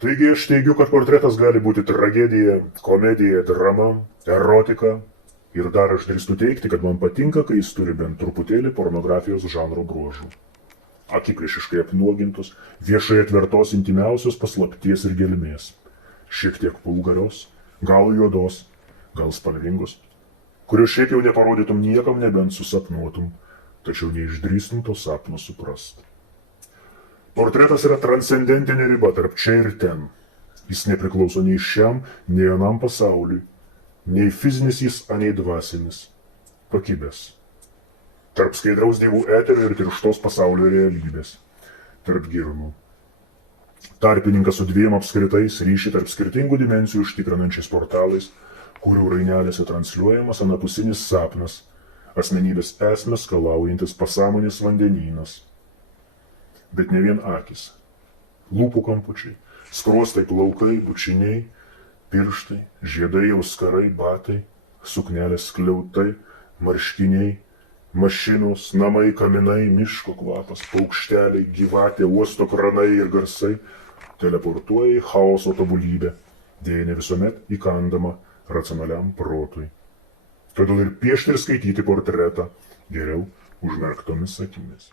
Taigi aš teigiu, kad portretas gali būti tragedija, komedija, drama, erotika. Ir dar aš drįstu teigti, kad man patinka, kai jis turi bent truputėlį pornografijos žanro bruožų. Akiplėšiškai apnuogintos, viešai atvertos intimiausios paslapties ir gelmės. Šiek tiek vulgarios, gal juodos, gal spalvingos, kurios šiaip jau neparodytum niekam nebent susapnuotum, tačiau neišdrįstum to sapno suprasti. Portretas yra transcendentinė riba tarp čia ir ten. Jis nepriklauso nei šiam, nei anam pasauliui, nei fizinis jis, anei dvasinis. Pakibęs. Tarp skaidraus dievų eterio ir tirštos pasaulio realybės. Tarp girnų. Tarpininkas su dviem apskritais ryšį tarp skirtingų dimensijų užtikrinančiais portalais, kurių rainelėse transliuojamas anapusinis sapnas, asmenybės esmės skalaujantis pasąmonės vandenynas. Bet ne vien akis. Lūpų kampučiai, skruostai, plaukai, bučiniai, pirštai, žiedai, auskarai, batai, suknelės skliautai, marškiniai, mašinos, namai, kaminai, miško kvapas, paukšteliai, gyvatė, uosto kranai ir garsai teleportuoja į chaoso tobulybę, dėja ne visuomet įkandama racionaliam protui. Todėl ir piešti ir skaityti portretą geriau užmerktomis akimis.